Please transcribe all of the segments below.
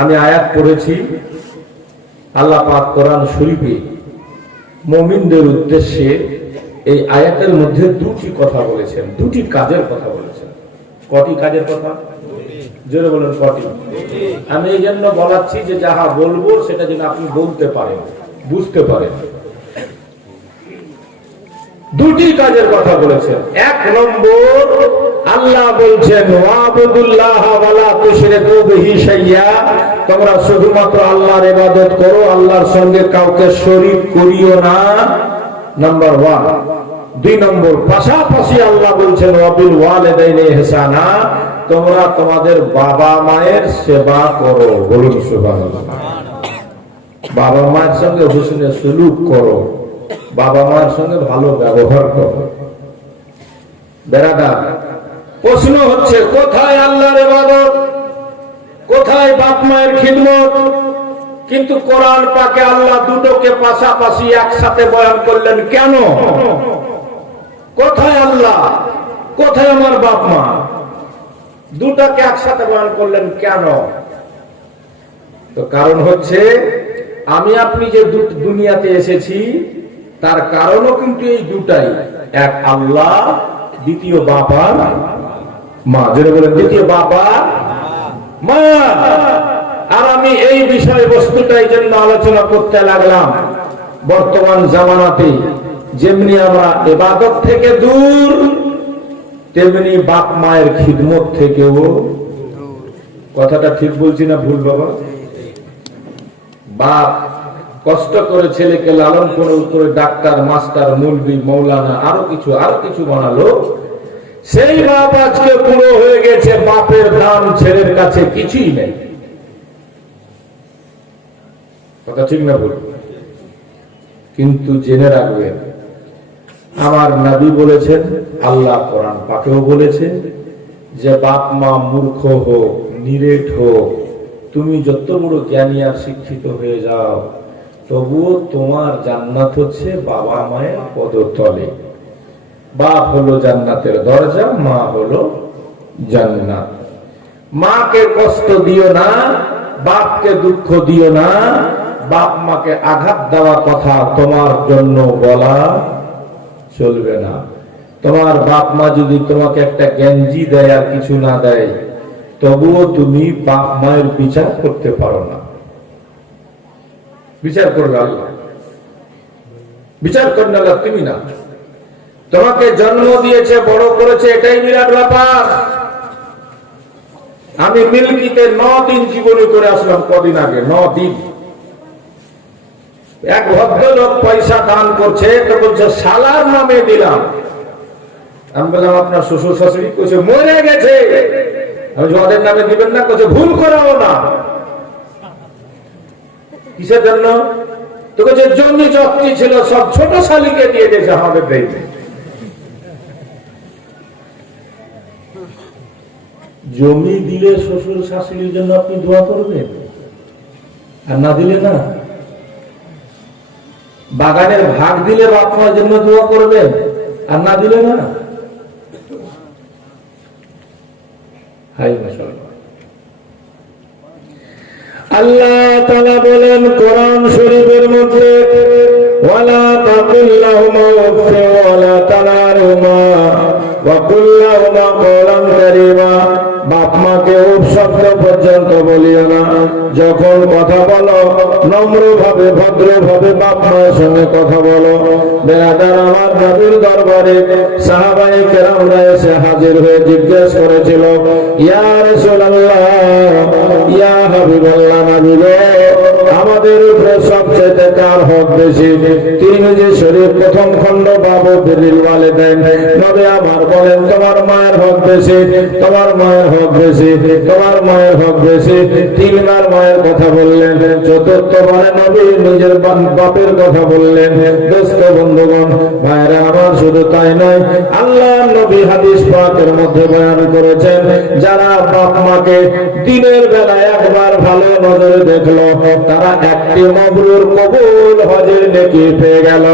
আমি আয়াত পড়েছি, আল্লাহ পাক কোরআন শরীফে মুমিনদের উদ্দেশ্যে এই আয়াতের মধ্যে দুটি কথা বলেছেন, দুটি কাজের কথা বলেছেন। কটি কাজের কথা? জোরে বলেন কটি? আমি এই জন্য বলাচ্ছি যে যাহা বলবো সেটা যেন আপনি বলতে পারেন, বুঝতে পারেন। দুটি কাজের কথা বলেছেন। এক নম্বর, আল্লাহ বলছেন ওয়াবুদুল্লাহ ওয়ালা তুশরিকু বিহি শাইয়্যা, তোমরা শুধুমাত্র আল্লাহর ইবাদত করো, আল্লাহর সঙ্গে কাউকে শরীক করিও না। নাম্বার 1। 2 নম্বর, পাশাপাশি আল্লাহ বলছেন ওয়াবিল ওয়ালিদাইনি ইহসানা, তোমরা তোমাদের বাবা মায়ের সেবা করো। বলুন সুবহানাল্লাহ। বাবা মায়ের সঙ্গে হুসনে সুলুক করো, বাবা মায়ের সঙ্গে ভালো ব্যবহার করো। বেরাদা, প্রশ্ন হচ্ছে কোথায় আল্লাহর ইবাদত, কোথায় বাপ মায়ের খিদমত? কিন্তু কোরআন পাকে আল্লাহ দুটোকে পাশাপাশি একসাথে বয়ান করলেন কেন? কোথায় আল্লাহ, কোথায় আমার বাপ মা? দুটাকে একসাথে বয়ান করলেন কেন? তো কারণ হচ্ছে আমি আপনি যে দুনিয়াতে এসেছি তার কারণও কিন্তু এই দুটাই। এক আল্লাহ, দ্বিতীয় বাবা মা। যেটা বলেন দ্বিতীয় বাবা মা। আর আমি এই বিষয়বস্তুটাই জন্য আলোচনা করতে লাগলাম। বর্তমান জামানাতে যেমনি আমরা ইবাদত থেকে দূর, তেমনি বাপ মায়ের খিদমত থেকেও। কথাটা ঠিক বলছি না ভুল বাবা? বাপ কষ্ট করে ছেলেকে লালন করে ডাক্তার, মাস্টার, মুলবি, মৌলানা আরো কিছু বানালো। সেই বাপ আজকে বুড়ো হয়ে গেছে, বাপের দাম ছেলের কাছে কিছুই নেই। কথা ঠিক না ভুল? কিন্তু জেনে রাখবেন, আমার নবী বলেছেন, আল্লাহ কোরআন পাকেও বলেছে যে বাপ মা মূর্খ হোক, নিরেট হোক, তুমি যত বড় জ্ঞানী আর শিক্ষিত হয়ে যাও, তবুও তোমার জান্নাত হচ্ছে বাবা মায়ের পদতলে। বাপ হলো জান্নাতের দরজা, মা হলো জান্নাত। মাকে কষ্ট দিও না, বাপকে দুঃখ দিও না, বাপ মাকে আঘাত দেওয়া কথা তোমার জন্য বলা চলবে না। তোমার বাপ মা যদি তোমাকে একটা গেঞ্জি দেয় আর কিছু না দেয়, তবুও তুমি বাপ মায়ের বিচার করতে পারো না। বিচার করবে আল্লাহ, বিচার করবে আল্লাহ, তুমি না। তোমাকে জন্ম দিয়েছে, বড় করেছে, এটাই বিরাট ব্যাপার। আমি মিল্কিতে 9 দিন জীবনী করে আসলাম, কদিন আগে 9 দিন। এক ভদ্রলোক পয়সা দান করছে, তো বলছে শালার নামে দিলাম। আমি বললাম আপনার শ্বশুর শাশুড়ি? কইছে মরে গেছে। আমি ওদের নামে দিবেন না? কইছে ভুল করাও না। কিসের জন্য? তো কইছে জমি জপ্তি ছিল, সব ছোট শালিকে দিয়ে দিয়েছে, আমাদের দেয়নি। জমি দিলে শ্বশুর শাশুড়ির জন্য আপনি দোয়া করবেন, আর না দিলে না। বাগানের ভাগ দিলে বাপ মার জন্য দোয়া করবেন, আর না দিলে না। আল্লাহ তাআলা বলেন কোরআন শরীফের মধ্যে, ওয়ালা তাকুল লাহুমা উফফিন ওয়ালা তানহারহুমা ওয়া কুল লাহুমা কওলান কারীমা। বাপ মাকে উফ শব্দ পর্যন্ত বলিও না। যখন কথা বলো নম্র ভাবে, ভদ্র ভাবে বাপ মায়ের সঙ্গে কথা বলো। বেরাদার, আমার নবীর দরবারে সাহাবায়ে কেরামরা এসে হাজির হয়ে জিজ্ঞেস করেছিল, ইয়া রাসূলুল্লাহ, ইয়া হাবিবাল্লাহ, নবী গো, আমাদের উপরে সবচেয়ে কার হক বেশি? তিরমিজি শরীফ প্রথম খণ্ড বাবু বিররিল ওয়ালিদাইন। নবী আমার বলেন, তোমার মায়ের হক বেশি, তোমার মায়ের হক বেশি, তোমার মায়ের হক বেশি। 3 বার মায়ের কথা বললেন। চতুর্থবারে নবী নিজের বাপের কথা বললেন। দোস্ত বন্ধুগণ, ভাইরা আমার, শুধু তাই নয়, আল্লাহ নবী হাদিস পাকের মধ্যে বয়ান করেছেন, যারা বাপ মাকে দিনের বেলা একবার ভালো নজরে দেখলো, তারা একটি মাবরুর কবুল হজের নেকি পেয়ে গেল।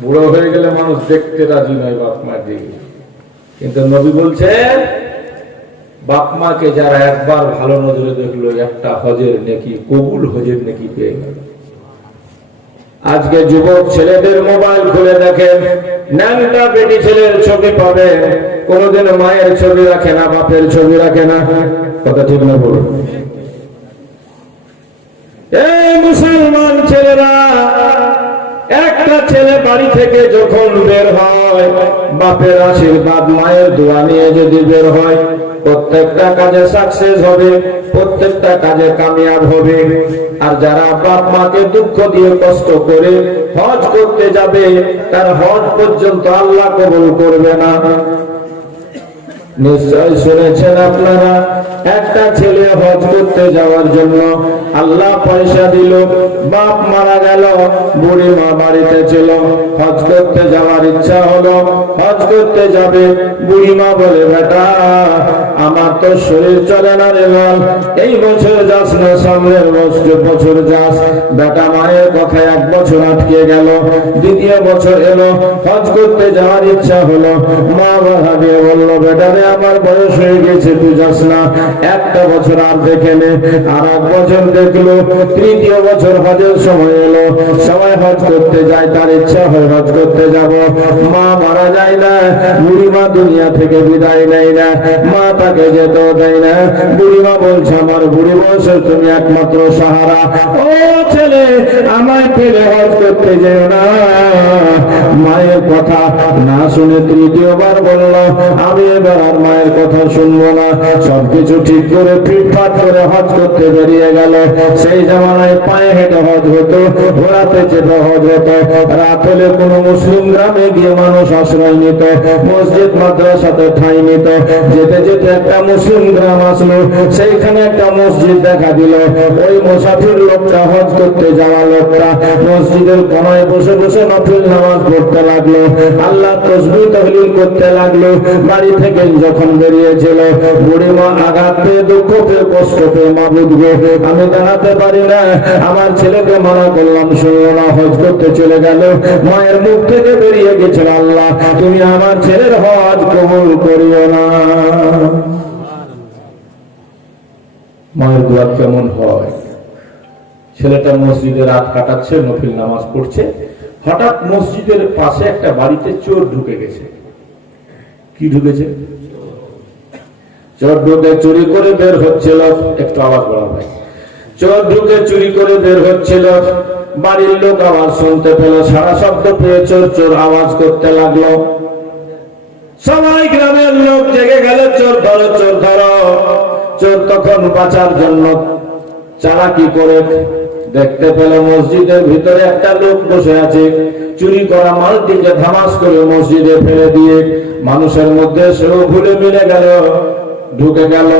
বুড়ো হয়ে গেলে মানুষ দেখতে রাজি নয় বাপ মায়ের দিকে। কিন্তু নবী বলছেন বাপ মাকে যারা একবার ভালো নজরে দেখলো একটা হজের নেকি, কবুল হজের নেকি পেয়ে গেল। আজকে যুবক ছেলেদের মোবাইল খুলে দেখেন, ন্যাংটা বেটি ছেলের ছবি পাবে, কোনদিন মায়ের ছবি রাখে না, বাপের ছবি রাখে না। কথা ঠিক না বলুন? এই মুসলমান ছেলেরা, একটা ছেলে বাড়ি থেকে যখন বের হয়, বাপের আশীর্বাদ মায়ের দোয়া নিয়ে যদি বের হয়, প্রত্যেকটা কাজে সাকসেস হবে, প্রত্যেকটা কাজে কামিয়াব হবে। আর যারা বাপ মাকে দুঃখ দিয়ে কষ্ট করে হজ করতে যাবে, তার হজ পর্যন্ত আল্লাহ কবুল করবে না। নিশ্চয় শুনেছেন আপনারা, একটা ছেলে হজ করতে যাওয়ার জন্য আল্লাহ পয়সা দিল, বাপ মারা গেল, বুড়ি মা বাড়িতে ছিল, হজ করতে যাওয়ার ইচ্ছা হলো, হজ করতে যাবে। বুড়ি মা বলে, বেটা আমার তো শরীর চলে না রে বল, এই বছর যাস না, সামনের বছর যাস। বেটা মায়ের কথায় এক বছর আটকে গেল, দ্বিতীয় বছর এলো, হজ করতে যাওয়ার ইচ্ছা হলো, মা বাধা দিয়ে বললো, বেটা রে আমার বয়স হয়ে গেছে, তুই যাস না, একটা বছর আর দেখে নে। আর এক বছর দেখলো, তৃতীয় বছর হজের সময় এলো, সবাই হজ করতে যায়, তার ইচ্ছা হয় হজ করতে যাব, মা মারা যায় না, বুড়ি মা দুনিয়া থেকে বিদায় নেয় না, মা তাকে যেতেও দেয় না। বুড়ি মা বলছে, আমার বুড়ি বয়সে তুমি একমাত্র সাহারা, ও ছেলে আমায় ফেলে হজ করতে যেও না। মায়ের কথা না শুনে তৃতীয়বার বলল, আমি এবার আর মায়ের কথা শুনবো না। সবকিছু ঠিক করে ফিটফাট করে হজ করতে বেরিয়ে গেল। সেই জামানায় পায়ে হেঁটে হজ হতো, ঘোড়াতে চেপে হজ হতো। রাত হলে কোনো মুসলিম গ্রামে গিয়ে মানুষ আশ্রয় নিত, মসজিদ মাদ্রাসাতে ঠাঁই নিত। যেতে যেতে একটা মুসলিম গ্রাম আসলো, সেইখানে একটা মসজিদ দেখা দিল। ওই মুসাফির লোকটা, হজ করতে যাওয়া লোকটা মসজিদের কোনায় বসে বসে নফল নামাজ পড়তে লাগলো, আল্লাহ তাসবিহ তাহলিল করতে লাগলো। বাড়ি থেকে যখন বেরিয়েছিল, বুড়ি মা আঘাত পেয়ে, দুঃখ পেয়ে, কষ্ট পেয়ে, মাবুদ গো আমি দাঁড়াতে পারি না, আমার ছেলেকে মানা করলাম, শুনলো না, হজ করতে চলে গেল। মায়ের মুখ থেকে বেরিয়ে গেছিল, আল্লাহ তুমি আমার ছেলের হজ কবুল করিও না। মায়ের দোয়া কেমন হয়? ছেলেটা মসজিদে রাত কাটাচ্ছে, নফল নামাজ পড়ছে, হঠাৎ মসজিদের পাশে একটা বাড়িতে চোর ঢুকে গেছে। কি ঢুকেছে? চোর ঢুকে চুরি করে বের হচ্ছিল, একটু আওয়াজ বাড়াবে। চোর ঢুকে চুরি করে বের হচ্ছিল, বাড়ির লোক আওয়াজ শুনতে পেল, সারা শব্দ পেয়ে চোর চোর আওয়াজ করতে লাগলো। সবাই গ্রামের লোক জেগে গেল, চোর ধরো, চোর ধরো। চোর তখন বাঁচার জন্য চালাকি করে দেখতে পেল মসজিদের ভিতরে একটা লোক বসে আছে, চুরি করা মালটিকে ধামাস করে মসজিদে ফেলে দিয়ে মানুষের মধ্যে সেও ভুলে মিলে গেল, ঢুকে গেল।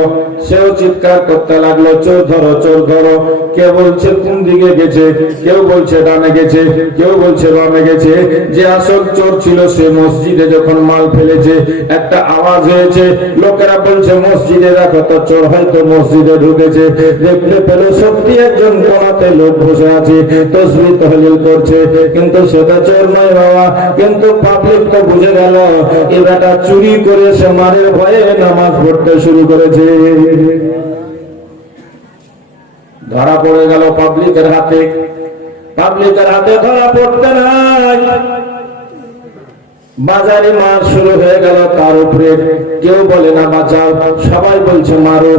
সেও চিৎকার করতে লাগলো, চোর ধরো, চোর ধরো। কেউ বলছে কোন দিকে গেছে, কেউ বলছে ডানে গেছে, কেউ বলছে বামে গেছে। যে আসল চোর ছিল সে মসজিদে যখন মাল ফেলেছে, একটা আওয়াজ হয়েছে, লোকেরা বলছে মসজিদে দেখো তো চোর হয়তো মসজিদে ঢুকেছে। দেখতে পেল সত্যি একজন কোনাতে লোক বসে আছে, তাসবিহ তাহলিল করছে, কিন্তু সেটা চোর নয় বাবা। কিন্তু পাবলিক তো বুঝে গেল এ বেটা চুরি করে সে মারের ভয়ে নামাজ পড়তে শুরু করেছে। ধরা পড়ে গেল পাবলিকের হাতে। পাবলিকের হাতে ধরা পড়তে নাই, বাজারে মার শুরু হয়ে গেল তার উপরে। কেউ বলে না বাঁচাও, সবাই বলছে মারো।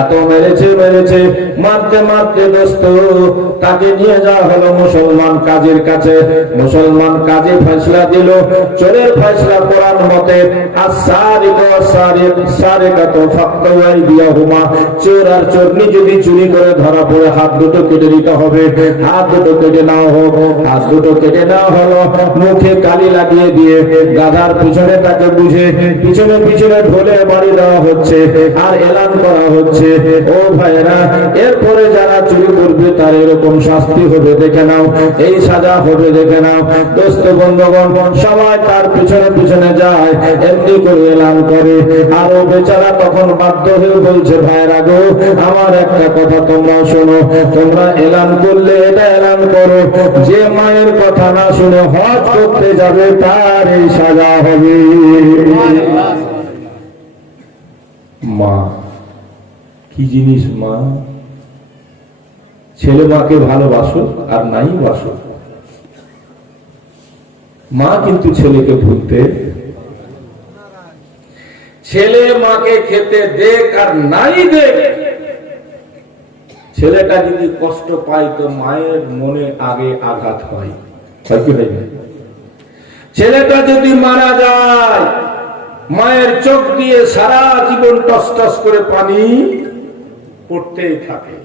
এত মেরেছে মেরেছে, মারতে মারতে দোস্ত তাকে নিয়ে যাওয়া হলো মুসলমান কাজীর কাছে। মুসলমান কাজী ফয়সালা দিল, চোরের ফয়সালা কোরআন মতে, আস-সারিকু ওয়াস-সারিকাতু ফাকতু আইদিয়াহুমা। চোর আর চোরনি যদি চুরি করে ধরা পড়ে, হাত দুটো কেটে দিতে হবে। হাত দুটো কেটে নেওয়া হোক। হাত দুটো কেটে নেওয়া হলো, মুখে কালি লাগিয়ে দিয়ে গাধার পিছনে তাকে বুঝে পিছনে পিছনে ঢোলে বাড়ি দেওয়া হচ্ছে আর এলান করা হচ্ছে, ও ভাইরা এরপরে যারা চুরি করবে তার এরকম শাস্তি হবে দেখে নাও, এই সাজা হবে দেখে নাও। দোস্ত বন্ধুগণ সবাই তার পিছনে পিছনে যায়, এমনি করে এলান করে। আর ও বেচারা তখন বাধ্য হয়ে বলছে, ভাইরা গো আমার একটা কথা তোমরা শোনো, তোমরা এলান করলে এটা এলান করো, যে মায়ের কথা না শুনে হজ করতে যাবে তার এই সাজা হবে। মা কি জিনিস? মা, ছেলে মাকে ভালোবাসো আর নাই বাসো, মা কিন্তু ছেলেকে ভুলতে, ছেলে মাকে খেতে দেখ আর নাই দেখ, ছেলেটা যদি কষ্ট পায় তো মায়ের মনে আগে আঘাত হয়, কি হয় না? ছেলেটা যদি মারা যায় মায়ের চোখ দিয়ে সারা জীবন টস টস করে পানি পড়তেই থাকে।